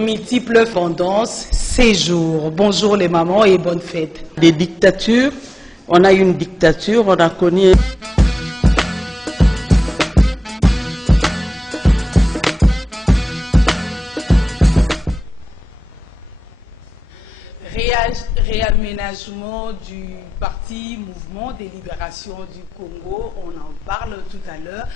multiples tendances, séjours. Bonjour les mamans et bonne fête. Des dictatures, on a une dictature, on a connu... Réaménagement du parti Mouvement des Libérations du Congo, on en parle tout à l'heure.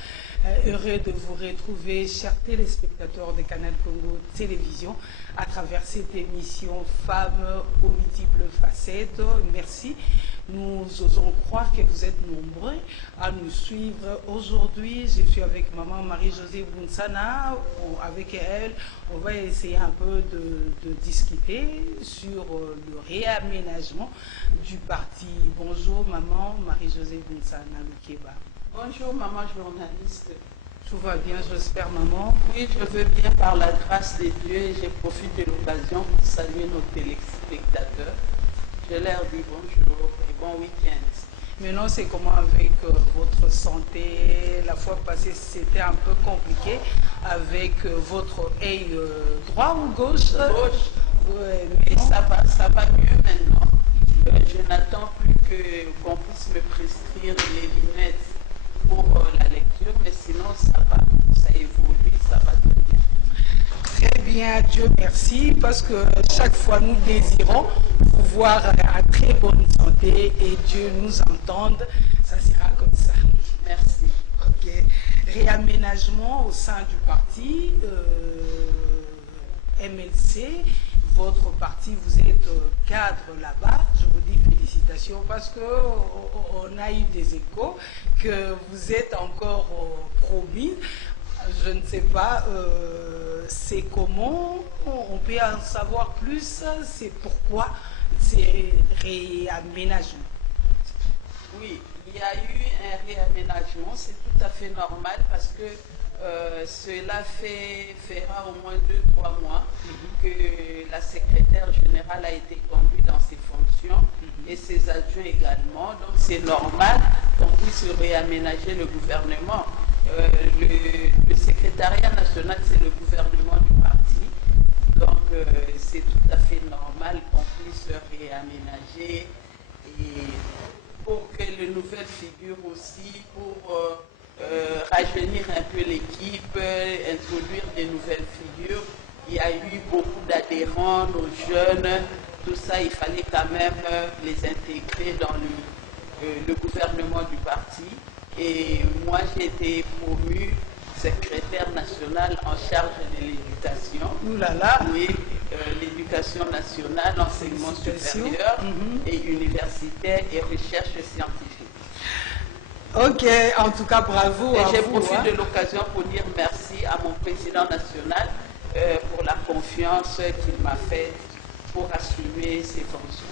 Heureux de vous retrouver, chers téléspectateurs de Canal Congo Télévision, à travers cette émission Femmes aux multiples facettes. Merci. Nous osons croire que vous êtes nombreux à nous suivre aujourd'hui. Je suis avec maman Marie-Josée Bounsana. Avec elle, on va essayer un peu de discuter sur le réaménagement du parti. Bonjour maman Marie-Josée Bounsana Lukeba. Bonjour maman journaliste. Tout va bien, j'espère maman. Oui, je veux bien par la grâce de Dieu et je profite de l'occasion pour saluer nos téléspectateurs. Je leur dis bonjour et bon week-end. Maintenant, c'est comment avec votre santé? La fois passée, c'était un peu compliqué avec votre œil droit ou gauche? Gauche. Ouais, mais ça va mieux maintenant. Je n'attends plus qu'on puisse me prescrire les lunettes pour la lecture, mais sinon ça évolue, ça va très bien. Très bien, Dieu merci, parce que chaque fois nous désirons pouvoir à très bonne santé et Dieu nous entende, ça sera comme ça. Merci. Ok. Réaménagement au sein du parti MLC. Votre parti, vous êtes cadre là-bas. Je vous dis félicitations parce qu'on a eu des échos que vous êtes encore promis. Je ne sais pas, c'est comment, on peut en savoir plus, c'est pourquoi ces réaménagements. Oui, il y a eu un réaménagement, c'est tout à fait normal parce que cela fera au moins 2-3 mois que la secrétaire générale a été conduite dans ses fonctions et ses adjoints également. Donc c'est normal qu'on puisse réaménager le gouvernement. Le secrétariat national, c'est le gouvernement du parti. Donc c'est tout à fait normal qu'on puisse réaménager et pour que les nouvelles figures aussi, pour rajeunir un peu l'équipe, introduire des nouvelles figures. Il y a eu beaucoup d'adhérents, nos jeunes, tout ça, il fallait quand même les intégrer dans le gouvernement du parti. Et moi, j'ai été promue secrétaire nationale en charge de l'éducation. Ouh là là. Oui, l'éducation nationale, l'enseignement supérieur et universitaire et recherche scientifique. Ok, en tout cas, bravo. Et je profite de l'occasion pour dire merci à mon président national pour la confiance qu'il m'a faite pour assumer ses fonctions.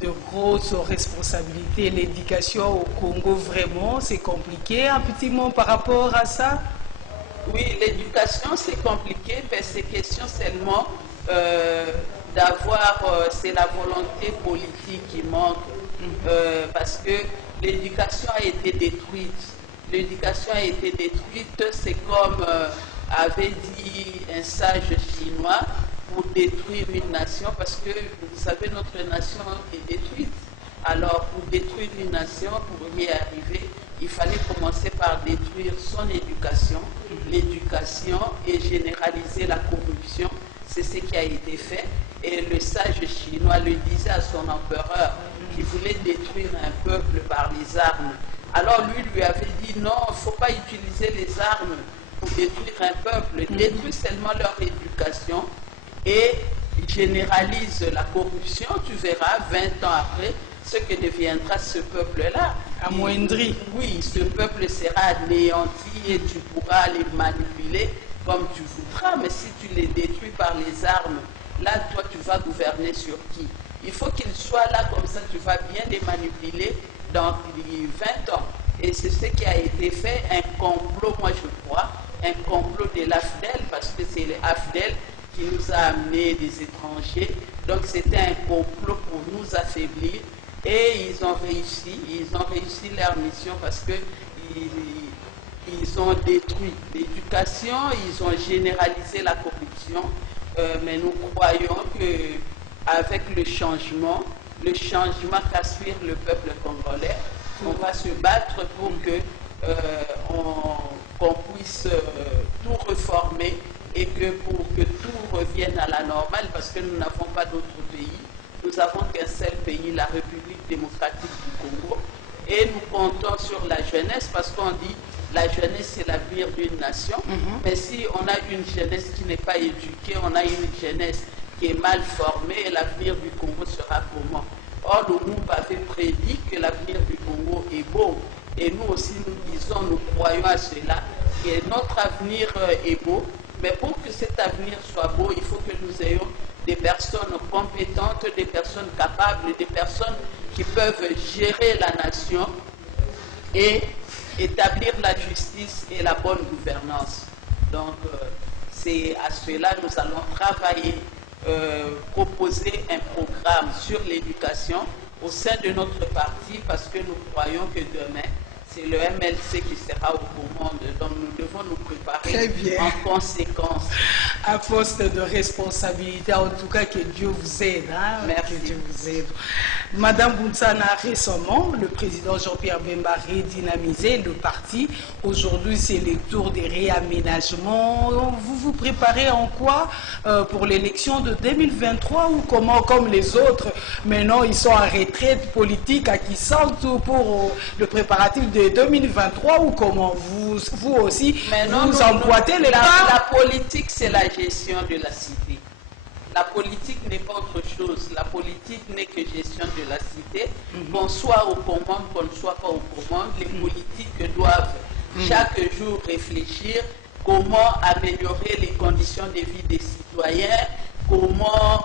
De grosses responsabilités, l'éducation au Congo, vraiment, c'est compliqué. Un petit mot par rapport à ça? Oui, l'éducation, c'est compliqué, mais c'est question seulement d'avoir, c'est la volonté politique qui manque, parce que l'éducation a été détruite. L'éducation a été détruite, c'est comme avait dit un sage chinois, pour détruire une nation, parce que vous savez, notre nation est détruite. Alors, pour détruire une nation, pour y arriver, il fallait commencer par détruire son éducation, l'éducation et généraliser la corruption. C'est ce qui a été fait. Et le sage chinois le disait à son empereur, qui voulait détruire un peuple par les armes. Alors lui avait dit non, il ne faut pas utiliser les armes pour détruire un peuple, détruire seulement leur éducation et généralise la corruption. Tu verras 20 ans après ce que deviendra ce peuple-là. Amoindri. Oui, ce peuple sera anéanti et tu pourras les manipuler comme tu voudras, mais si tu les détruis par les armes, là, toi, tu vas gouverner sur qui? Il faut qu'ils soient là, comme ça, tu vas bien les manipuler dans les 20 ans. Et c'est ce qui a été fait, un complot, moi je crois, un complot de l'AFDEL, parce que c'est l'AFDEL qui nous a amené des étrangers. Donc c'était un complot pour nous affaiblir. Et ils ont réussi leur mission parce que ils ont détruit l'éducation, ils ont généralisé la corruption mais nous croyons qu'avec le changement qu'aspire le peuple congolais, on va se battre pour que qu'on puisse tout réformer et que pour que tout revienne à la normale, parce que nous n'avons pas d'autre pays. Nous avons qu'un seul pays, la République démocratique du Congo, et nous comptons sur la jeunesse, parce qu'on dit la jeunesse c'est l'avenir d'une nation, mais si on a une jeunesse qui n'est pas éduquée, on a une jeunesse qui est mal formée, l'avenir du Congo sera comment? Or, le monde avait prédit que l'avenir du Congo est beau. Et nous aussi, nous disons, nous croyons à cela, que notre avenir est beau. Mais pour que cet avenir soit beau, il faut que nous ayons des personnes compétentes, des personnes capables, des personnes qui peuvent gérer la nation et établir la justice et la bonne gouvernance. Donc, c'est à cela que nous allons travailler, proposer un programme sur l'éducation au sein de notre parti, parce que nous croyons que demain, c'est le MLC qui sera aux commandes. Donc nous devons nous préparer en conséquence. Un poste de responsabilité, en tout cas que Dieu vous aide. Hein? Merci. Que Dieu vous aide. Madame Bounsana, récemment, le président Jean-Pierre Bemba a redynamisé le parti. Aujourd'hui, c'est le tour des réaménagements. Vous vous préparez en quoi pour l'élection de 2023 ou comment, comme les autres, maintenant ils sont en retraite politique, à qui sortent pour le préparatif de 2023 ou comment vous aussi, vous emboîtez les pas? La politique, c'est la gestion de la cité. La politique n'est pas autre chose. La politique n'est que gestion de la cité. Qu'on soit aux commandes, qu'on ne soit pas aux commandes, les politiques doivent chaque jour réfléchir comment améliorer les conditions de vie des citoyens, comment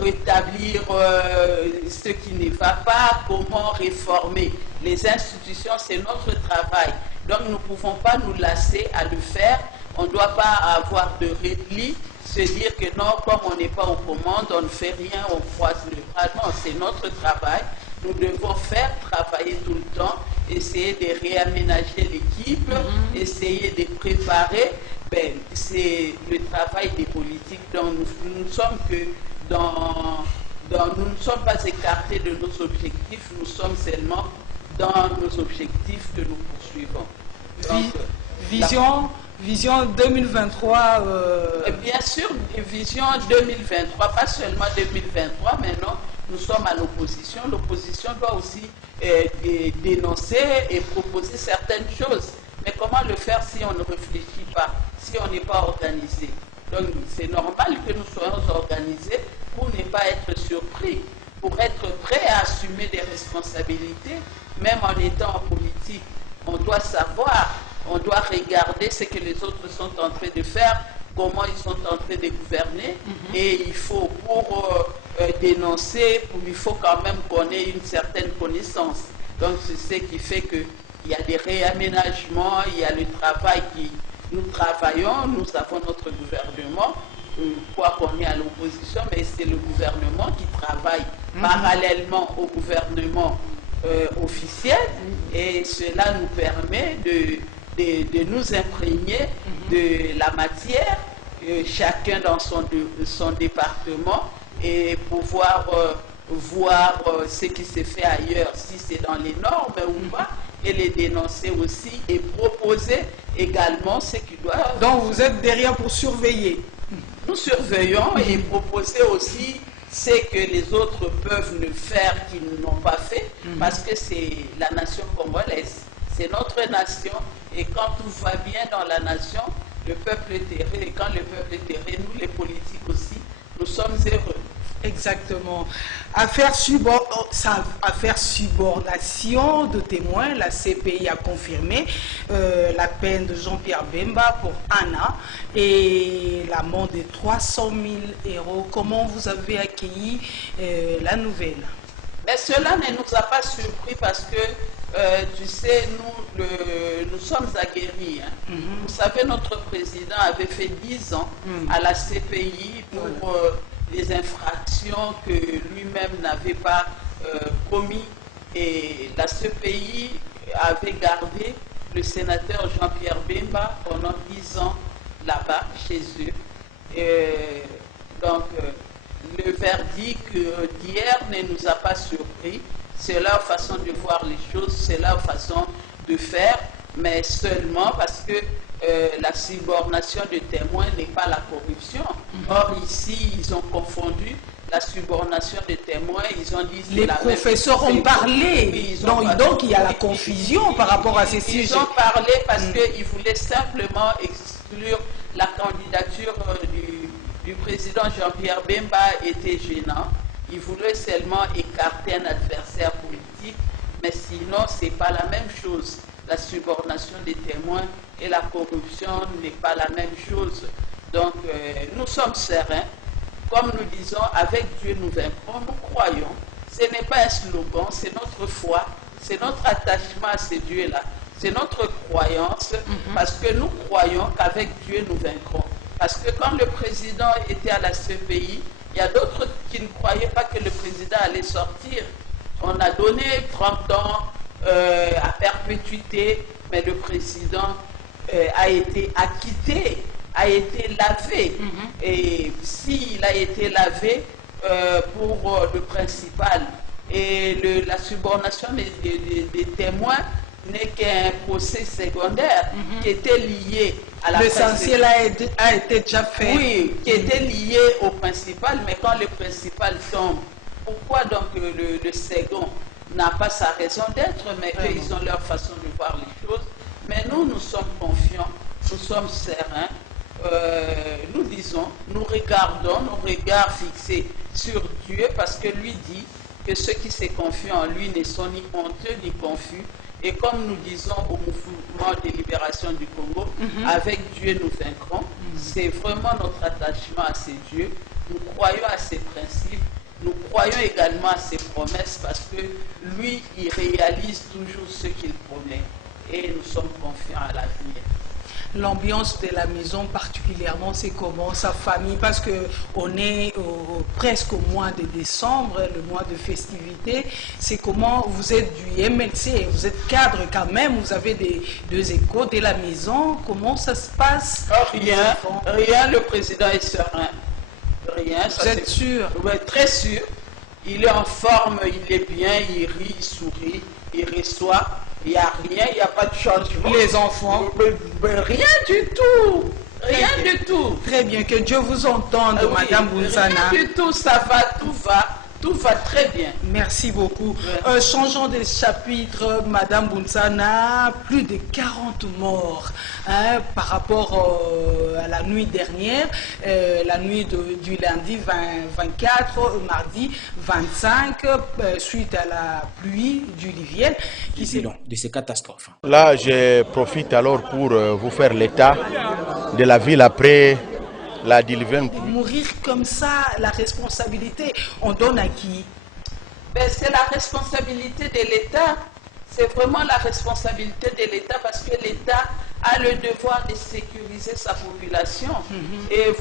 rétablir ce qui ne va pas, comment réformer les institutions. C'est notre travail. Donc nous ne pouvons pas nous lasser à le faire. On ne doit pas avoir de repli, se dire que non, comme on n'est pas aux commandes, on ne fait rien, on croise le bras. Non, c'est notre travail. Nous devons faire travailler tout le temps, essayer de réaménager l'équipe, essayer de préparer. Ben, c'est le travail des politiques. Donc nous ne sommes que nous ne sommes pas écartés de nos objectifs, nous sommes seulement dans nos objectifs que nous poursuivons. Donc, Vision 2023. Bien sûr, vision 2023, pas seulement 2023, mais non, nous sommes à l'opposition. L'opposition doit aussi dénoncer et proposer certaines choses. Mais comment le faire si on ne réfléchit pas, si on n'est pas organisé? Donc c'est normal que nous soyons organisés pour ne pas être surpris, pour être prêts à assumer des responsabilités, même en étant en politique. On doit savoir, on doit regarder ce que les autres sont en train de faire, comment ils sont en train de gouverner, et il faut, pour dénoncer, il faut quand même qu'on ait une certaine connaissance. Donc c'est ce qui fait qu'il y a des réaménagements, il y a le travail qui... Nous travaillons, nous avons notre gouvernement, quoi qu'on est à l'opposition, mais c'est le gouvernement qui travaille parallèlement au gouvernement officiel, et cela nous permet de nous imprégner de la matière, chacun dans son département, et pouvoir voir ce qui se fait ailleurs, si c'est dans les normes ou pas, et les dénoncer aussi, et proposer également ce qui doit... Donc vous êtes derrière pour surveiller. Nous surveillons et proposer aussi ce que les autres peuvent ne faire qu'ils n'ont pas fait, parce que c'est la nation congolaise, c'est notre nation, et quand tout va bien dans la nation, le peuple est heureux, et quand le peuple est heureux, nous les politiques aussi, nous sommes heureux. Exactement. Affaire subornation de témoins, la CPI a confirmé la peine de Jean-Pierre Bemba pour Anna et l'amende de 300 000 €. Comment vous avez accueilli la nouvelle? Mais cela ne nous a pas surpris parce que, tu sais, nous sommes aguerris. Hein. Vous savez, notre président avait fait 10 ans à la CPI pour... les infractions que lui-même n'avait pas commis, et la CPI avait gardé le sénateur Jean-Pierre Bemba pendant 10 ans là-bas chez eux. Donc, le verdict d'hier ne nous a pas surpris. C'est leur façon de voir les choses, c'est leur façon de faire, mais seulement parce que la subornation de témoins n'est pas la corruption. Or, ici, ils ont confondu la subornation de témoins, ils ont dit... Les professeurs ont parlé, oui, donc il y a la confusion par rapport à ces sujets. Ils ont parlé parce qu'ils voulaient simplement exclure la candidature du président Jean-Pierre Bemba était gênant. Ils voulaient seulement écarter un adversaire politique, mais sinon, ce n'est pas la même chose. La subornation des témoins et la corruption n'est pas la même chose. Donc, nous sommes sereins. Comme nous disons, avec Dieu nous vaincrons, nous croyons. Ce n'est pas un slogan, c'est notre foi, c'est notre attachement à ces dieux-là, c'est notre croyance, parce que nous croyons qu'avec Dieu nous vaincrons. Parce que quand le président était à la CPI, il y a d'autres qui ne croyaient pas que le président allait sortir. On a donné 30 ans à perpétuité, mais le président a été acquitté, a été lavé. Et s'il a été lavé pour le principal, et la subornation des témoins n'est qu'un procès secondaire qui était lié à la l'essentiel a été déjà fait. Oui, qui était lié au principal, mais quand le principal tombe, pourquoi donc le second n'a pas sa raison d'être, mais qu'ils ont leur façon de voir les choses. Mais nous sommes confiants, nous sommes sereins, nous disons, nous regardons, nos regards fixés sur Dieu, parce que lui dit que ceux qui se confient en lui ne sont ni honteux ni confus. Et comme nous disons au mouvement de libération du Congo, avec Dieu nous vaincrons. C'est vraiment notre attachement à ces dieux. Nous croyons à ses principes. Nous croyons également à ses promesses parce que lui, il réalise toujours ce qu'il promet. Et nous sommes confiants à l'avenir. L'ambiance de la maison particulièrement, c'est comment sa famille, parce qu'on est presque au mois de décembre, le mois de festivité, c'est comment vous êtes du MLC, vous êtes cadre quand même, vous avez deux échos de la maison, comment ça se passe? Rien, le président est serein. Rien. Vous êtes sûr? Oui, très sûr. Il est en forme, il est bien, il rit, il sourit, il reçoit. Il n'y a rien, il n'y a pas de changement. Les enfants? Rien du tout. Rien du tout. Très bien, que Dieu vous entende, Madame Bounzana. Rien du tout, ça va, tout va très bien. Merci beaucoup. Changeons de chapitre, Madame Bounzana, plus de 40 morts par rapport à la nuit dernière, la nuit du lundi 24 au mardi 25, suite à la pluie diluvienne. De ces catastrophes. Là, je profite alors pour vous faire l'état de la ville après la diluvienne. Mourir comme ça, la responsabilité, on donne à qui? C'est la responsabilité de l'État. C'est vraiment la responsabilité de l'État parce que l'État a le devoir de sécuriser sa population. Et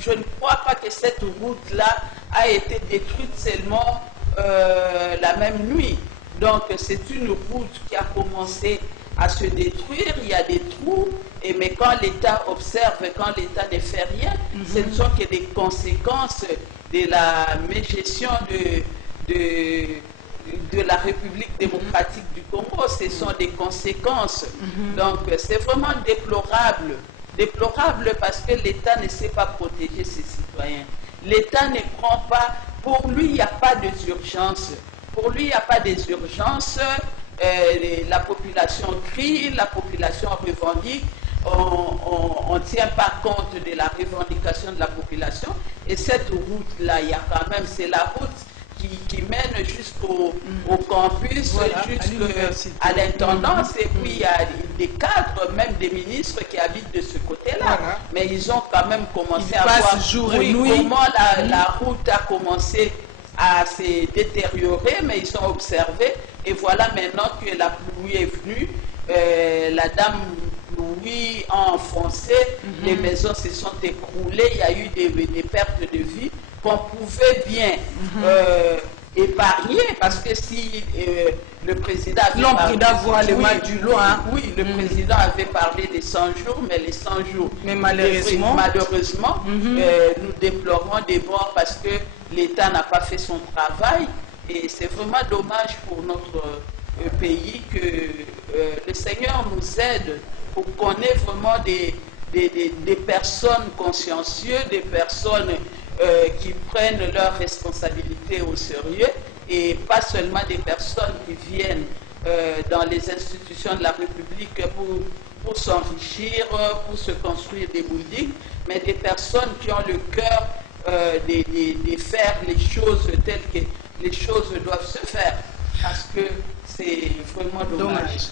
je ne crois pas que cette route-là a été détruite seulement la même nuit. Donc c'est une route qui a commencé à se détruire, il y a des trous, mais quand l'État observe, quand l'État ne fait rien, ce ne sont que des conséquences de la mégestion de la République démocratique du Congo. Ce sont des conséquences. Donc c'est vraiment déplorable. Déplorable parce que l'État ne sait pas protéger ses citoyens. L'État ne prend pas, pour lui il n'y a pas d'urgence. Pour lui il n'y a pas d'urgence. La population crie, la population revendique, on ne tient pas compte de la revendication de la population. Et cette route-là, il y a quand même, c'est la route qui mène jusqu'au campus, voilà, jusqu'à l'intendance. Et puis il y a des cadres, même des ministres qui habitent de ce côté-là. Voilà. Mais ils ont quand même commencé à voir comment la route a commencé à se détériorer, mais ils ont observé. Et voilà maintenant que la pluie est venue, la dame pluie a enfoncé, les maisons se sont écroulées, il y a eu des pertes de vie qu'on pouvait bien épargné, parce que si le président avait l'homme parlé, d'avoir les mains du loin. oui, le président avait parlé des 100 jours, mais les 100 jours, Mais malheureusement, nous déplorons des morts parce que l'État n'a pas fait son travail, et c'est vraiment dommage pour notre pays que le Seigneur nous aide pour qu'on ait vraiment des personnes consciencieuses, des personnes qui prennent leurs responsabilités au sérieux, et pas seulement des personnes qui viennent dans les institutions de la République pour s'enrichir, pour se construire des buildings, mais des personnes qui ont le cœur de faire les choses telles que les choses doivent se faire, parce que c'est vraiment dommage.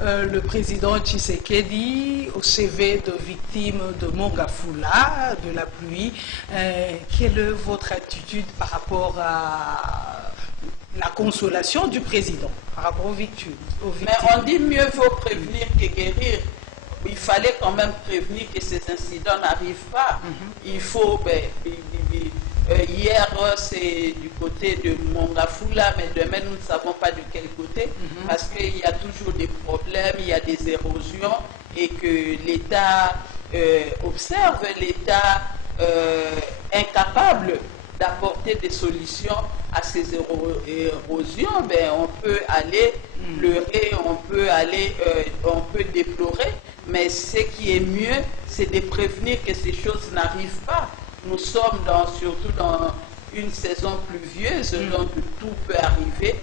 Le président Tshisekedi, au CV de victime de Mongafula, de la pluie, quelle est votre attitude par rapport à la consolation du président, par rapport aux victimes? Mais on dit mieux vaut prévenir que guérir. Il fallait quand même prévenir que ces incidents n'arrivent pas. Il faut... hier, c'est du côté de Mongafula, mais demain, nous ne savons pas de quel côté, parce qu'il y a toujours des problèmes, il y a des érosions, et que l'État observe, l'État incapable d'apporter des solutions à ces érosions. Ben, on peut aller pleurer, on peut déplorer, mais ce qui est mieux, c'est de prévenir que ces choses n'arrivent pas. Nous sommes surtout dans une saison pluvieuse, donc tout peut arriver,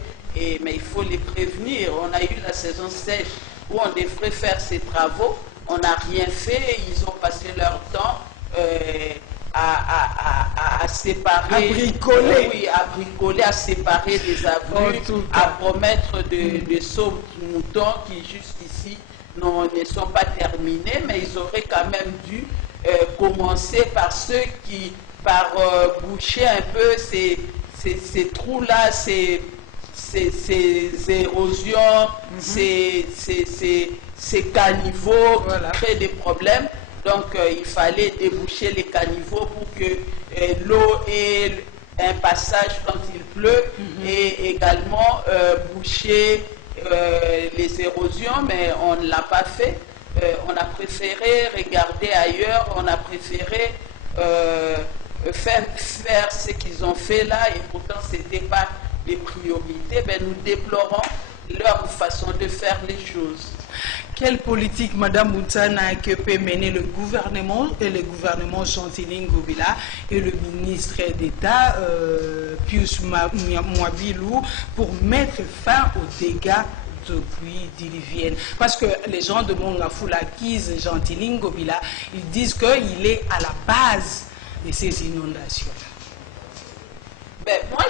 mais il faut les prévenir. On a eu la saison sèche où on devrait faire ces travaux, on n'a rien fait, ils ont passé leur temps à séparer, à bricoler. À bricoler, à séparer des avenues, à promettre de sauves moutons qui jusqu'ici ne sont pas terminés, mais ils auraient quand même dû commencer par ceux qui, boucher un peu ces trous-là, ces érosions, ces caniveaux qui créent des problèmes. Donc il fallait déboucher les caniveaux pour que l'eau ait un passage quand il pleut, et également boucher les érosions, mais on ne l'a pas fait. On a préféré regarder ailleurs, on a préféré faire ce qu'ils ont fait là, et pourtant ce n'était pas les priorités. Ben, nous déplorons leur façon de faire les choses. Quelle politique, Madame Moutsana, que peut mener le gouvernement Chanceline Ngobila et le ministre d'État Pius Mwabilou pour mettre fin aux dégâts depuis diluviennes? Parce que les gens de Mongafula accusent Chanceline Ngobila, ils disent qu'il est à la base de ces inondations. Ben, moi,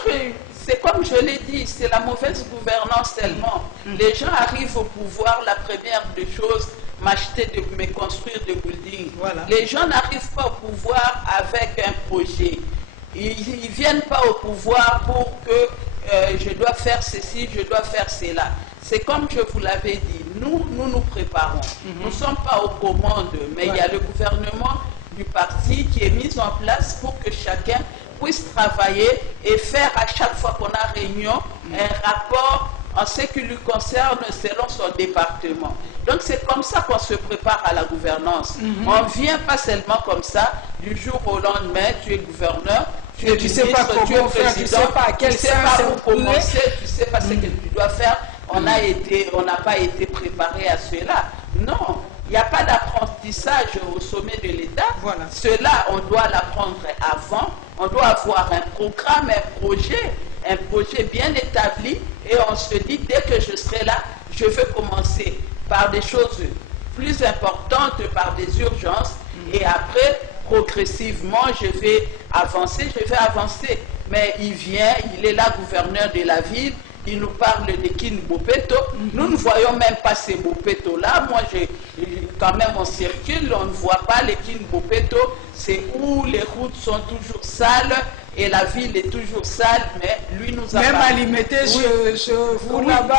c'est comme je l'ai dit, c'est la mauvaise gouvernance tellement. Les gens arrivent au pouvoir, la première des choses, me construire des buildings. Voilà. Les gens n'arrivent pas au pouvoir avec un projet. Ils ne viennent pas au pouvoir pour que je dois faire ceci, je dois faire cela. C'est comme je vous l'avais dit, nous préparons. Nous ne sommes pas aux commandes, mais il y a le gouvernement du parti qui est mis en place pour que chacun puisse travailler et faire à chaque fois qu'on a réunion un rapport en ce qui lui concerne selon son département. Donc c'est comme ça qu'on se prépare à la gouvernance. On ne vient pas seulement comme ça, du jour au lendemain, tu es gouverneur, tu es ministre, sais pas comment tu es faire, président, tu sais pas à quel tu sais pas sens où commencer, tu sais pas ce que tu dois faire. On n'a pas été préparé à cela. Non. Il n'y a pas d'apprentissage au sommet de l'État. Voilà. Cela, on doit l'apprendre avant. On doit avoir un programme, un projet bien établi. Et on se dit, dès que je serai là, je veux commencer par des choses plus importantes, par des urgences. Et après, progressivement, je vais avancer. Mais il est là, gouverneur de la ville. Il nous parle de Kin Bopeto. Nous ne voyons même pas ces Bopeto-là. Moi, quand même, on circule, on ne voit pas les Kin Bopeto. C'est où les routes sont toujours sales et la ville est toujours sale. Mais lui nous a même parlé. à limiter vous là-bas.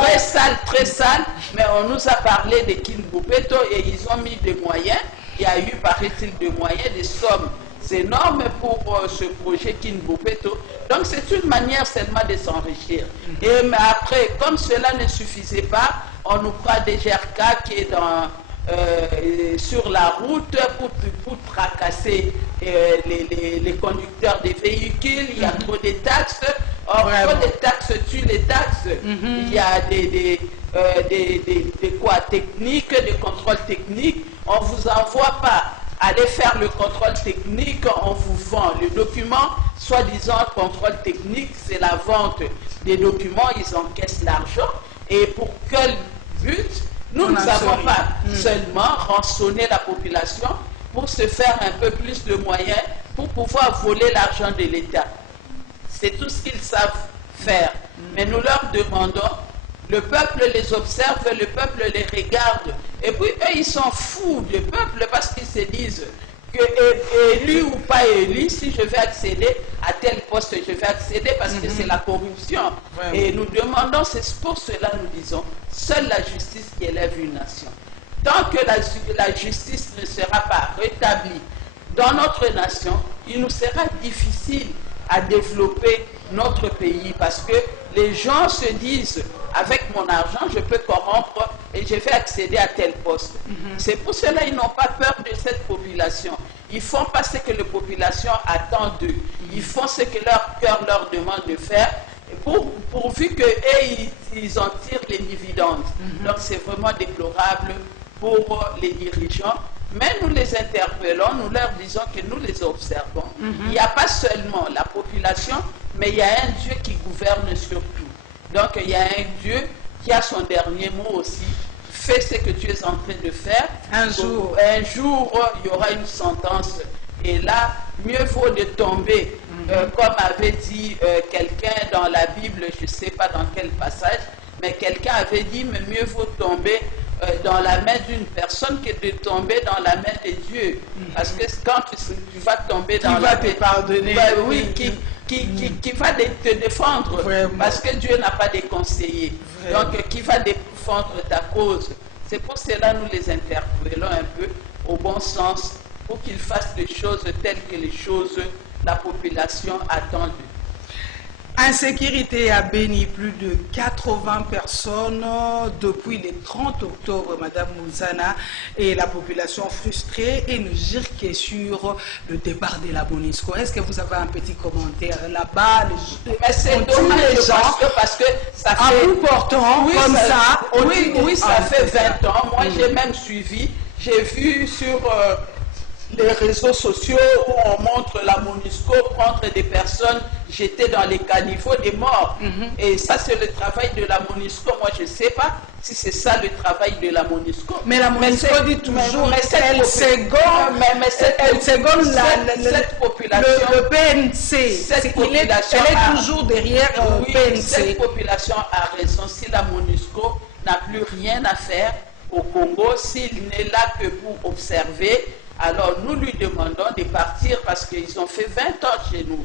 Très sale. Mais on nous a parlé de Kin Bopeto et ils ont mis des moyens. Il y a eu, paraît-il, des moyens, des sommes énormes pour ce projet Kinbopeto. Donc c'est une manière seulement de s'enrichir. Et mais après, comme cela ne suffisait pas, on nous prend des GRK qui est sur la route pour tracasser les conducteurs des véhicules. Il y a trop de taxes. Or, trop de taxes tuent les taxes. Il y a des techniques, des contrôles techniques. On ne vous envoie pas aller faire le contrôle technique, on vous vend le document, soi-disant contrôle technique, c'est la vente des documents, ils encaissent l'argent. Et pour quel but? Nous ne savons pas seulement rançonner la population pour se faire un peu plus de moyens pour pouvoir voler l'argent de l'État. C'est tout ce qu'ils savent faire. Mais nous leur demandons, le peuple les observe, le peuple les regarde. Et puis eux, ils s'en foutent du peuple parce qu'ils se disent que élu ou pas élu, si je vais accéder à tel poste, je vais accéder parce que c'est la corruption. Et nous demandons, c'est pour cela nous disons, seule la justice qui élève une nation. Tant que la justice ne sera pas rétablie dans notre nation, il nous sera difficile à développer notre pays parce que les gens se disent avec mon argent je peux corrompre et je vais accéder à tel poste. C'est pour cela qu'ils n'ont pas peur de cette population. Ils font pas ce que la population attend d'eux. Ils font ce que leur cœur leur demande de faire pourvu qu'ils en tirent les dividendes. Donc c'est vraiment déplorable pour les dirigeants. Mais nous les interpellons, nous leur disons que nous les observons. Il n'y a pas seulement la population, mais il y a un Dieu qui gouverne sur tout. Donc il y a un Dieu qui a son dernier mot aussi. Fais ce que tu es en train de faire. Un jour, il y aura une sentence. Et là, mieux vaut de tomber, comme avait dit quelqu'un dans la Bible, je ne sais pas dans quel passage, mais quelqu'un avait dit, mais mieux vaut tomber dans la main d'une personne que de tomber dans la main de Dieu. Parce que quand tu vas tomber dans la main... Qui va te pardonner. Oui, qui va te défendre. Vraiment. Parce que Dieu n'a pas de conseillers. Vraiment. Donc, qui va défendre ta cause. C'est pour cela que nous les interpellons un peu au bon sens pour qu'ils fassent les choses telles que les choses la population attend d'eux. Insécurité a béni plus de 80 personnes depuis le 30 octobre, Madame Mouzana, et la population frustrée et ne gire que sur le départ de la MONUSCO. Est-ce que vous avez un petit commentaire là-bas? Mais c'est dommage parce que ça fait... En vous portant comme ça, oui, ça fait 20 ans. Moi, j'ai même suivi, j'ai vu sur... les réseaux sociaux où on montre la MONUSCO prendre des personnes jetées dans les caniveaux des morts. Et ça, c'est le travail de la MONUSCO. Moi, je ne sais pas si c'est ça le travail de la MONUSCO. Mais la MONUSCO dit toujours qu'elle seconde cette population. Le PNC, elle est toujours derrière le PNC. Cette population a raison. Si la MONUSCO n'a plus rien à faire au Congo, s'il n'est là que pour observer, alors nous lui demandons de partir parce qu'ils ont fait 20 ans chez nous.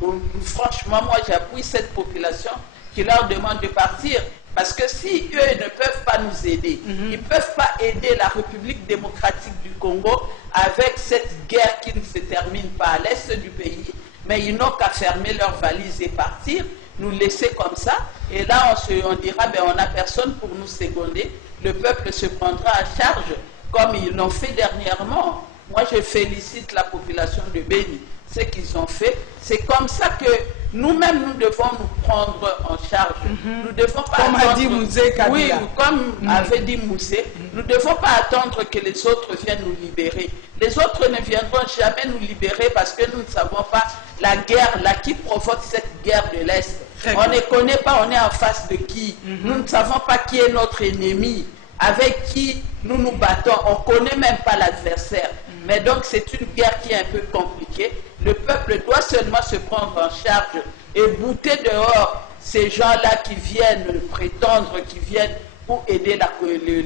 Donc, franchement, moi j'appuie cette population qui leur demande de partir parce que si eux ne peuvent pas nous aider, ils ne peuvent pas aider la République démocratique du Congo avec cette guerre qui ne se termine pas à l'est du pays, mais ils n'ont qu'à fermer leurs valises et partir, nous laisser comme ça, et là on dira, ben, on n'a personne pour nous seconder, le peuple se prendra à charge comme ils l'ont fait dernièrement. Moi, je félicite la population de Béni. Ce qu'ils ont fait, c'est comme ça que nous-mêmes, nous devons nous prendre en charge. Nous devons pas comme attendre... a dit Mouzé Kabila. Oui, comme avait dit Mouzé, nous ne devons pas attendre que les autres viennent nous libérer. Les autres ne viendront jamais nous libérer parce que nous ne savons pas la guerre, là, qui provoque cette guerre de l'Est. On ne connaît pas, on est en face de qui. Nous ne savons pas qui est notre ennemi, avec qui nous nous battons. On ne connaît même pas l'adversaire. Mais donc c'est une guerre qui est un peu compliquée. Le peuple doit seulement se prendre en charge et bouter dehors ces gens-là qui viennent prétendre, qui viennent pour aider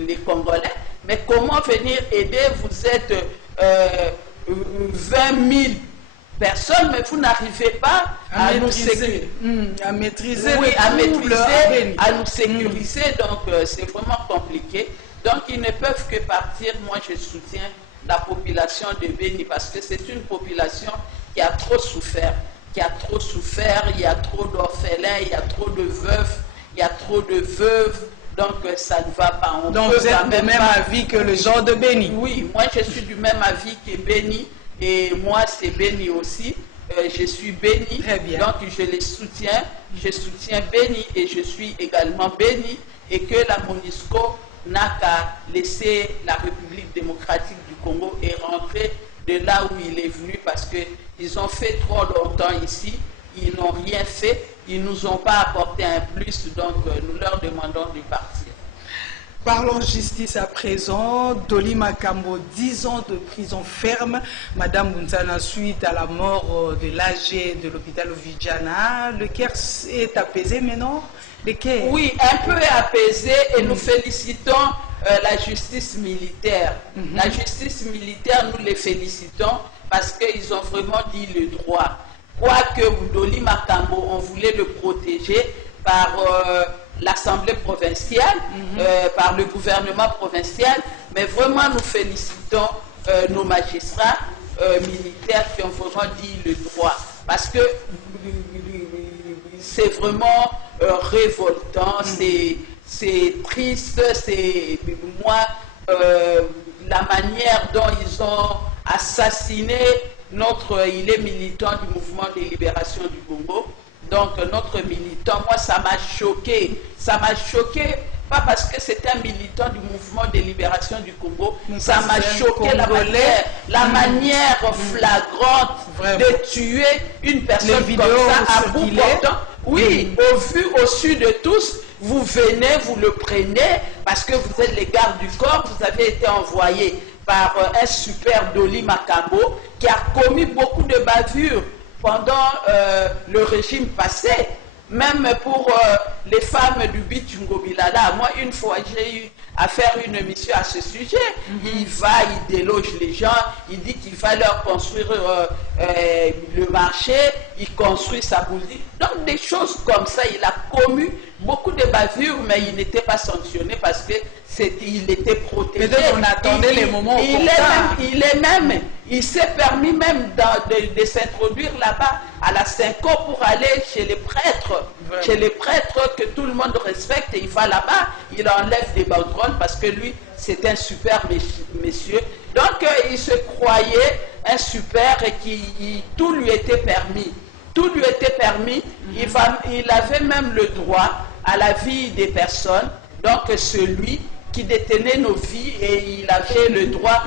les Congolais. Mais comment venir aider? Vous êtes 20 000 personnes, mais vous n'arrivez pas à nous sécuriser. À maîtriser, oui, à nous sécuriser. Donc c'est vraiment compliqué. Donc ils ne peuvent que partir. Moi je soutiens la population de Béni parce que c'est une population trop souffert, il y a trop d'orphelins, il y a trop de veufs, il y a trop de veuves, donc ça ne va pas. Donc vous êtes du même avis que le genre de Béni? Oui, moi je suis du même avis que Béni, et moi c'est Béni aussi. Je suis Béni, très bien. Donc je les soutiens, je soutiens Béni et je suis également Béni, et que la MONUSCO n'a qu'à laisser la République démocratique du Congo et rentrer de là où il est venu, parce qu'ils ont fait trop longtemps ici, ils n'ont rien fait, ils ne nous ont pas apporté un plus, donc nous leur demandons de partir. Parlons justice à présent. Doli Makambo, 10 ans de prison ferme. Madame Bunzana, suite à la mort de l'AG de l'hôpital Vijana. Le Caire est apaisé maintenant? Oui, un peu apaisé, et nous félicitons la justice militaire. La justice militaire, nous les félicitons parce qu'ils ont vraiment dit le droit. Quoique Doli Makambo, on voulait le protéger par l'Assemblée provinciale, par le gouvernement provincial, mais vraiment nous félicitons nos magistrats militaires qui ont vraiment dit le droit, parce que c'est vraiment révoltant, c'est triste, c'est moi la manière dont ils ont assassiné il est militant du mouvement de libération du Congo. Donc notre militant, moi ça m'a choqué, pas parce que c'est un militant du mouvement de libération du Congo, ça m'a choqué la manière flagrante de tuer une personne comme ça à bout portant. Oui, au vu, au su de tous, vous venez, vous le prenez, parce que vous êtes les gardes du corps, vous avez été envoyé par un super Doli Makambo qui a commis beaucoup de bavures pendant le régime passé, même pour les femmes du Bichungo Bilala. Moi, une fois, j'ai eu à faire une émission à ce sujet. Il va, il déloge les gens, il dit qu'il va leur construire le marché, il construit sa boutique. Donc, des choses comme ça, il a commis beaucoup de bavures, mais il n'était pas sanctionné parce que il était protégé. Peut-être on attendait les moments opportuns. Il s'est permis même de s'introduire là-bas à la Cinco pour aller chez les prêtres. Chez les prêtres que tout le monde respecte, et il va là-bas, il enlève des banderoles parce que lui, c'est un super monsieur. Donc, il se croyait un super et tout lui était permis. Tout lui était permis. Il avait même le droit à la vie des personnes. Donc, celui qui détenait nos vies, et il avait le droit,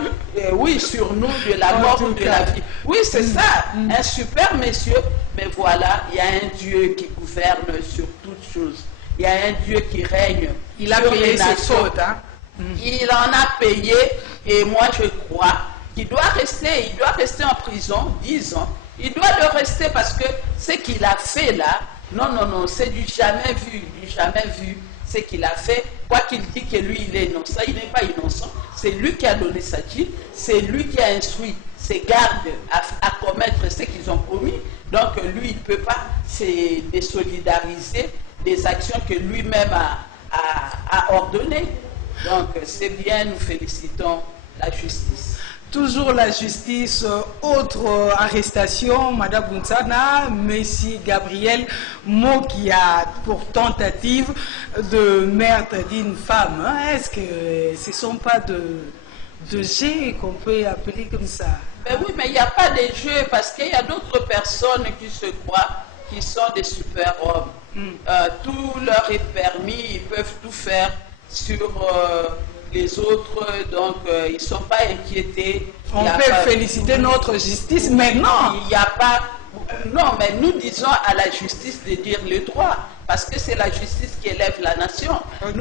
oui, sur nous, de la mort ou de la vie. Oui, c'est ça, un super monsieur. Mais voilà, il y a un Dieu qui gouverne sur toutes choses. Il y a un Dieu qui règne. Il a payé ses fautes, hein? Il en a payé, et moi je crois qu'il doit rester, en prison 10 ans. Il doit le rester parce que ce qu'il a fait là, non, c'est du jamais vu, ce qu'il a fait. Quoi qu'il dise que lui, il est innocent, il n'est pas innocent. C'est lui qui a donné sa chip, c'est lui qui a instruit ses gardes à commettre ce qu'ils ont commis. Donc lui, il ne peut pas se désolidariser des actions que lui-même a ordonnées. Donc c'est bien, nous félicitons la justice. Toujours la justice, autre arrestation, Madame Bunzana, Messie Gabriel Mokia pour tentative de meurtre d'une femme. Est-ce que ce ne sont pas de jeux qu'on peut appeler comme ça? Ben oui, mais il n'y a pas de jeux parce qu'il y a d'autres personnes qui se croient qui sont des super-hommes. Tout leur est permis, ils peuvent tout faire sur les autres, donc ils ne sont pas inquiétés. On peut féliciter notre justice, mais non. Il n'y a pas... Non, mais nous disons à la justice de dire le droit, parce que c'est la justice qui élève la nation. Okay.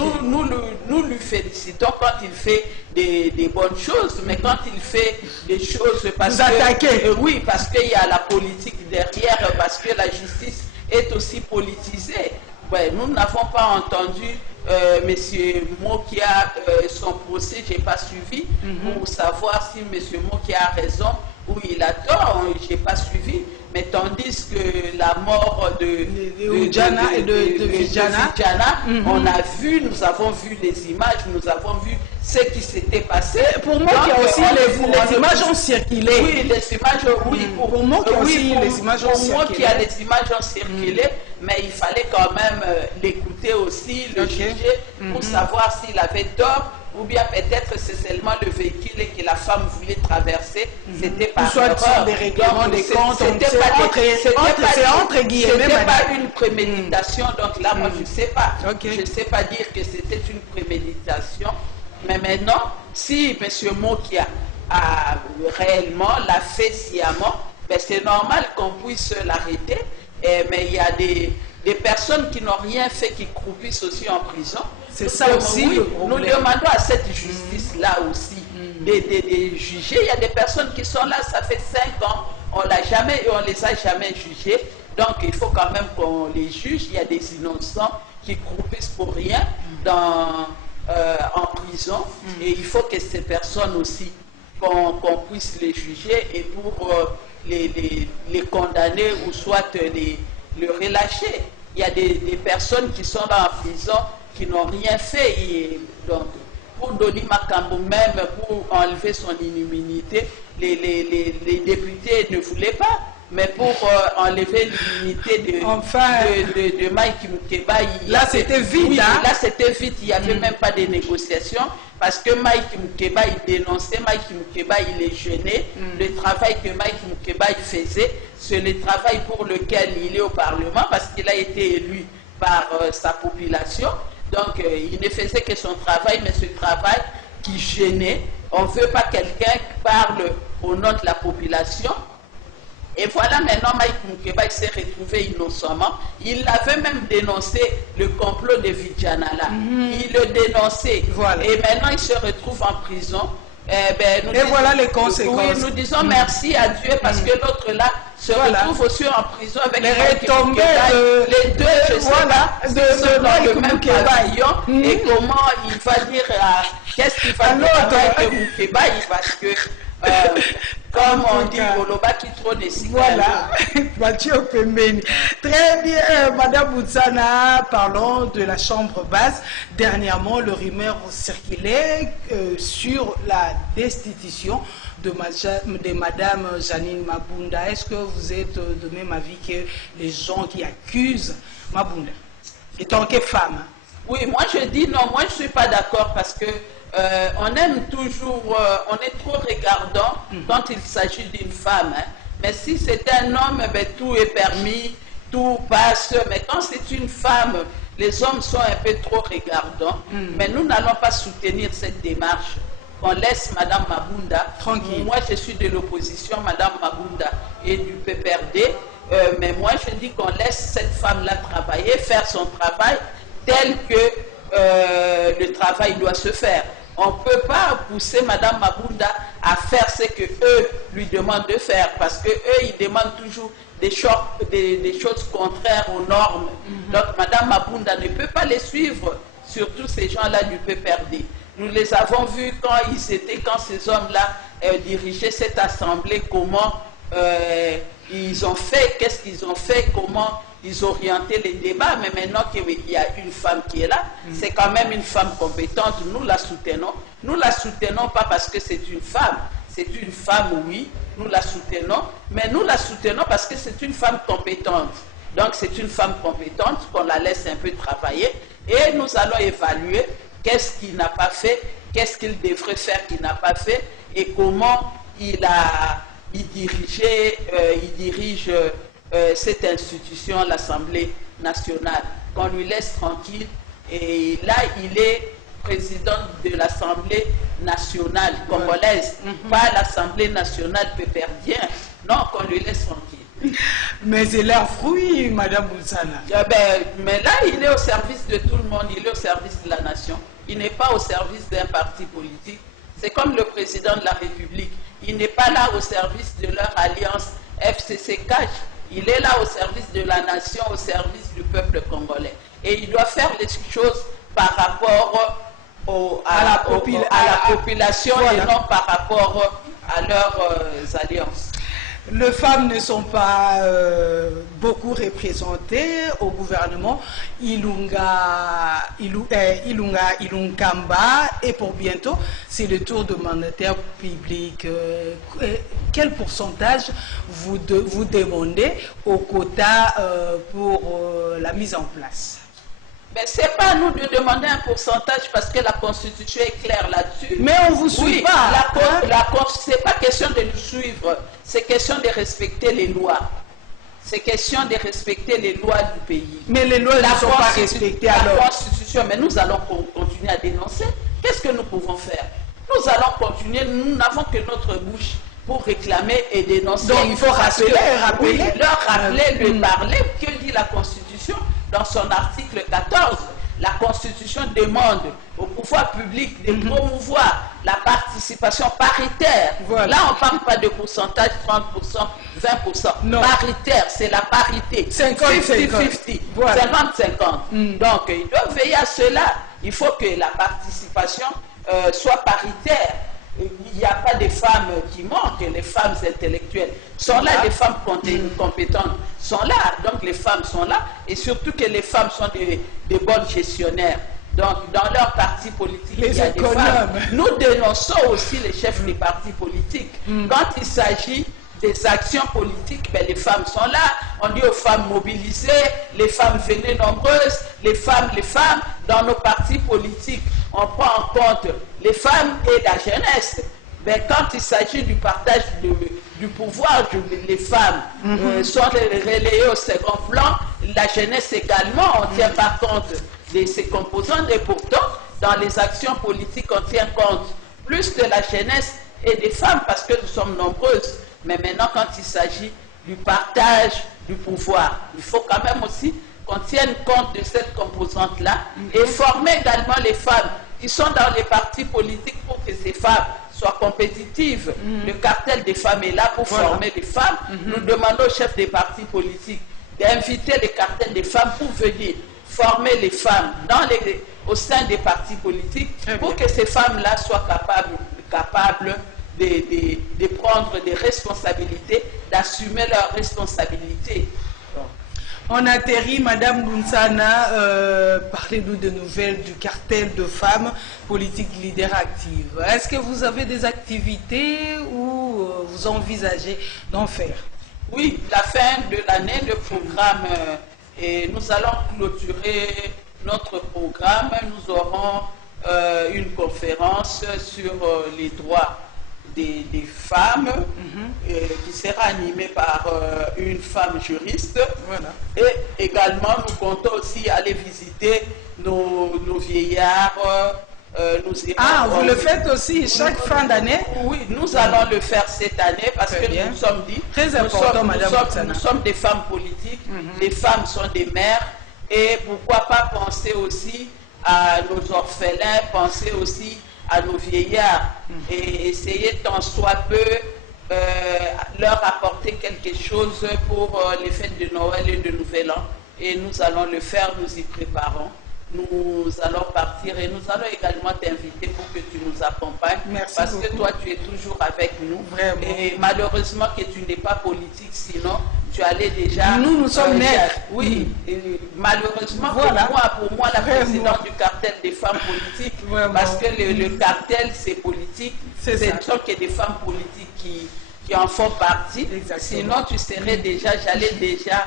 Nous lui félicitons quand il fait des bonnes choses, mais quand il fait des choses parce que... oui, parce qu'il y a la politique derrière, parce que la justice est aussi politisée. Ouais, nous n'avons pas entendu M. Mokia, son procès, je n'ai pas suivi pour savoir si M. Mokia a raison ou il a tort, je n'ai pas suivi. Mais tandis que la mort de Vijana, nous avons vu les images, nous avons vu ce qui s'était passé. Pour moi, il y a aussi les images ont circulé. Oui, les images, oui. Pour moi, il y a aussi les images ont circulé. Pour moi, qu'il y a les images ont circulé, mais il fallait quand même l'écouter aussi, le juger, pour savoir s'il avait tort, ou bien peut-être c'est seulement le véhicule que la femme voulait traverser, c'était par erreur. Des règlements des comptes, c'était pas une préméditation, donc là, moi, je ne sais pas. Je ne sais pas dire que c'était une préméditation, mais maintenant, si M. Mokia a réellement l'a fait sciemment, ben c'est normal qu'on puisse l'arrêter, mais il y a des personnes qui n'ont rien fait, qui croupissent aussi en prison. C'est ça aussi le problème. Nous demandons à cette justice-là aussi de juger. Il y a des personnes qui sont là, ça fait 5 ans, on les a jamais jugés. Donc il faut quand même qu'on les juge. Il y a des innocents qui croupissent pour rien en prison. Et il faut que ces personnes aussi, qu'on puisse les juger et pour les condamner ou soit les relâcher. Il y a des personnes qui sont là en prison qui n'ont rien fait. Et donc, pour Doni Makambo même, pour enlever son immunité, les députés ne voulaient pas. Mais pour enlever l'immunité de Mike Mukeba, là c'était vite. Oui, là c'était vite, il n'y avait même pas de négociations. Parce que Mike Mukeba, il dénonçait, Mike Mukeba, il est gêné. Le travail que Mike Mukeba il faisait, c'est le travail pour lequel il est au Parlement, parce qu'il a été élu par sa population. Donc, il ne faisait que son travail, mais ce travail qui gênait. On ne veut pas quelqu'un qui parle au nom de la population. Et voilà, maintenant, Mike Mukeba, il s'est retrouvé innocemment. Il avait même dénoncé le complot de Vidjanala. Il le dénonçait. Voilà. Et maintenant, il se retrouve en prison. Voilà les conséquences. Oui, nous disons merci à Dieu parce que l'autre là se retrouve aussi en prison avec les retombées les deux, je sais pas, sont dans le même pavillon. Et comment il va dire qu'est-ce qu'il va dire à Mike Mukeba parce que comme on dit, Oloba qui trône ici. Voilà, Mathieu Pembeni. Très bien, Madame Boutsana, parlons de la chambre basse. Dernièrement, le rumeur circulait sur la destitution de Madame Janine Mabunda. Est-ce que vous êtes de même avis que les gens qui accusent Mabunda, étant que femme? Oui, moi je dis non, moi je ne suis pas d'accord parce que on aime toujours, on est trop regardant quand il s'agit d'une femme. Hein. Mais si c'est un homme, ben, tout est permis, tout passe. Mais quand c'est une femme, les hommes sont un peu trop regardants. Mais nous n'allons pas soutenir cette démarche. Qu'on laisse Madame Mabunda. Tranquille. Moi, je suis de l'opposition, Madame Mabunda et du PPRD. Mais moi, je dis qu'on laisse cette femme-là travailler, faire son travail tel que le travail doit se faire. On ne peut pas pousser Madame Mabunda à faire ce que eux lui demandent de faire parce que eux ils demandent toujours des choses contraires aux normes. Donc Madame Mabunda ne peut pas les suivre, surtout ces gens-là du PPRD. Nous les avons vus quand ces hommes-là dirigeaient cette assemblée, comment ils ont fait, qu'est-ce qu'ils ont fait, comment ils orientaient les débats, mais maintenant qu'il y a une femme qui est là, c'est quand même une femme compétente, nous la soutenons. Nous la soutenons pas parce que c'est une femme, c'est une femme, oui, nous la soutenons, mais nous la soutenons parce que c'est une femme compétente. Donc c'est une femme compétente qu'on la laisse un peu travailler et nous allons évaluer qu'est-ce qu'il n'a pas fait, qu'est-ce qu'il devrait faire qu'il n'a pas fait et comment il dirige cette institution, l'Assemblée nationale, qu'on lui laisse tranquille. Et là, il est président de l'Assemblée nationale congolaise, pas l'Assemblée nationale péperdienne. Non, qu'on lui laisse tranquille. Mais il a fruit, Madame Boutsana. Mais là, il est au service de tout le monde, il est au service de la nation. Il n'est pas au service d'un parti politique. C'est comme le président de la République. Il n'est pas là au service de leur alliance FCC-CAJ. Il est là au service de la nation, au service du peuple congolais. Et il doit faire les choses par rapport à la population voilà. Et non par rapport à leurs alliances. Les femmes ne sont pas beaucoup représentées au gouvernement. Ilunga Ilunkamba, et pour bientôt, c'est le tour de mandataire public. Quel pourcentage vous demandez au quota pour la mise en place? Mais ce n'est pas à nous de demander un pourcentage parce que la Constitution est claire là-dessus. Mais on vous suit pas. Ce n'est pas question de nous suivre, c'est question de respecter les lois. C'est question de respecter les lois du pays. Mais les lois ne sont pas respectées alors. La Constitution, mais nous allons continuer à dénoncer. Qu'est-ce que nous pouvons faire? Nous allons continuer, nous n'avons que notre bouche pour réclamer et dénoncer. Donc il faut rappeler. Oui, leur rappeler, lui parler. Que dit la Constitution dans son article 14? La Constitution demande au pouvoir public de promouvoir la participation paritaire. Voilà. Là, on ne parle pas de pourcentage, 30%, 20%. Non. Paritaire, c'est la parité. 50-50. Voilà. 50-50. Donc, ils doivent veiller à cela. Il faut que la participation soit paritaire. Il n'y a pas de femmes qui manquent, les femmes intellectuelles sont là, les femmes compétentes sont là, donc les femmes sont là, et surtout que les femmes sont des bonnes gestionnaires. Donc, dans leur parti politique, il y a des femmes. Nous dénonçons aussi les chefs des partis politiques. Quand il s'agit des actions politiques, ben, les femmes sont là. On dit aux femmes mobilisées, les femmes venez nombreuses, les femmes, dans nos partis politiques. On prend en compte les femmes et la jeunesse. Mais quand il s'agit du partage du pouvoir, les femmes sont relayées au second plan, la jeunesse également, on ne tient pas compte de ces composantes. Et pourtant, dans les actions politiques, on tient compte plus de la jeunesse et des femmes parce que nous sommes nombreuses. Mais maintenant, quand il s'agit du partage du pouvoir, il faut quand même aussi qu'on tienne compte de cette composante-là et former également les femmes qui sont dans les partis politiques pour que ces femmes soient compétitives. Le cartel des femmes est là pour former les femmes. Nous demandons aux chefs des partis politiques d'inviter le cartel des femmes pour venir former les femmes au sein des partis politiques pour que ces femmes-là soient capables de prendre des responsabilités, d'assumer leurs responsabilités. On atterrit, Madame Lunsana, parlez-nous de nouvelles du cartel de femmes politiques leaders actives. Est-ce que vous avez des activités ou vous envisagez d'en faire? Oui, la fin de l'année, le programme, et nous allons clôturer notre programme. Nous aurons une conférence sur les droits des femmes qui sera animée par une femme juriste. Voilà. Et également, nous comptons aussi aller visiter nos vieillards. Vous le faites aussi chaque fin d'année? Oui, nous allons le faire cette année parce que nous nous sommes dit, très important, nous sommes des femmes politiques, les femmes sont des mères, et pourquoi pas penser aussi à nos orphelins, penser aussi à nos vieillards et essayer tant soit peu leur apporter quelque chose pour les fêtes de Noël et de Nouvel An. Et nous allons le faire, nous y préparons. Nous allons partir et nous allons également t'inviter pour que tu nous accompagnes. Merci parce beaucoup. que toi, tu es toujours avec nous. Vraiment. Et malheureusement que tu n'es pas politique, sinon tu allais déjà... Nous sommes nés. Oui, et malheureusement voilà. pour moi, la présidente du cartel des femmes politiques, parce que le cartel, c'est politique, ce ne sont que des femmes politiques qui en font partie. Exactement. Sinon, tu serais déjà, j'allais déjà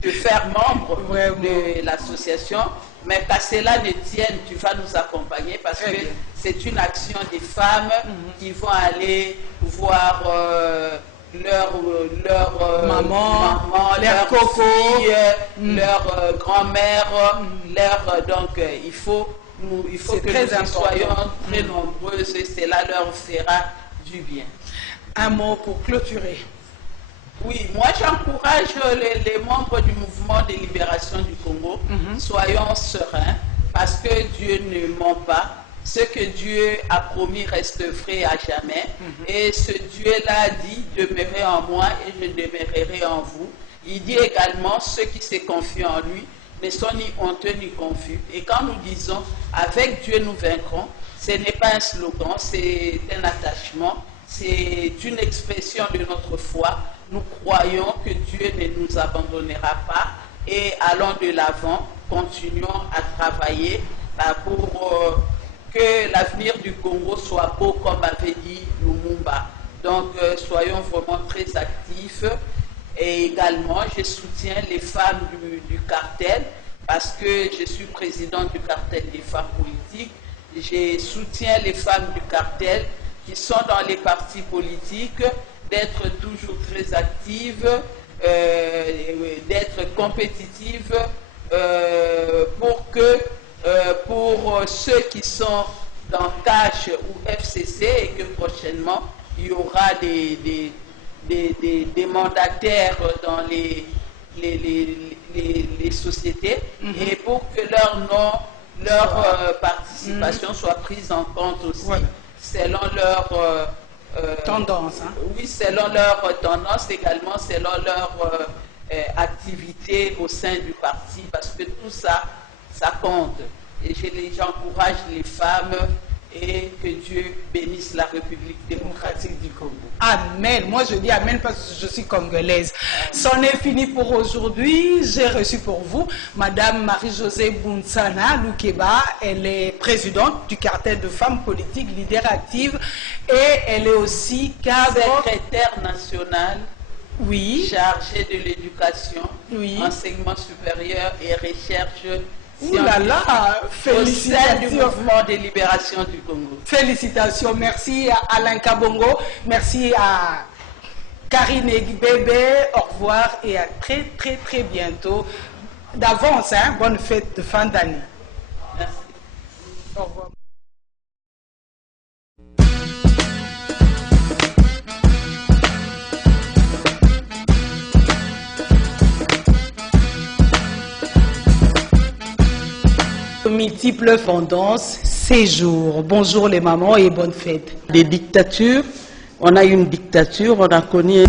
te faire membre de l'association, mais qu'à cela ne tienne, tu vas nous accompagner parce que c'est une action des femmes qui vont aller voir leur maman, leur coco, leur grand-mère, donc il faut que nous soyons très nombreuses et cela leur fera du bien. Un mot pour clôturer. Oui, moi j'encourage les membres du mouvement de libération du Congo, soyons sereins, parce que Dieu ne ment pas. Ce que Dieu a promis reste vrai à jamais. Et ce Dieu-là dit, demeurez en moi et je demeurerai en vous. Il dit également, ceux qui se confient en lui ne sont ni honteux ni confus. Et quand nous disons « avec Dieu nous vaincrons », ce n'est pas un slogan, c'est un attachement, c'est une expression de notre foi. Nous croyons que Dieu ne nous abandonnera pas et allons de l'avant, continuons à travailler pour que l'avenir du Congo soit beau, comme avait dit Lumumba. Donc, soyons vraiment très actifs. Et également, je soutiens les femmes du cartel parce que je suis présidente du cartel des femmes politiques. Je soutiens les femmes du cartel qui sont dans les partis politiques, d'être toujours très actives, d'être compétitives pour ceux qui sont dans CACH ou FCC et que prochainement, il y aura des mandataires dans les sociétés et pour que leur participation soit prise en compte aussi selon leur tendance. Hein? Oui, selon leur tendance, également selon leur activité au sein du parti, parce que tout ça, ça compte. Et j'encourage les femmes et que Dieu bénisse la République démocratique du Congo. Amen. Moi, je dis amen parce que je suis congolaise. C'en est fini pour aujourd'hui. J'ai reçu pour vous Madame Marie-Josée Bounsana Loukeba. Elle est présidente du cartel de femmes politiques, leader active, et elle est aussi secrétaire nationale. Oui. Chargée de l'éducation, enseignement supérieur et recherche. Ouh là là, félicitations du mouvement de libération du Congo. Félicitations, merci à Alain Kabongo, merci à Karine Bébé, au revoir et à très bientôt. D'avance, hein, bonne fête de fin d'année. Merci. Au revoir. Multiples tendances, séjours. Bonjour les mamans et bonne fête. Des dictatures, on a eu une dictature, on a connu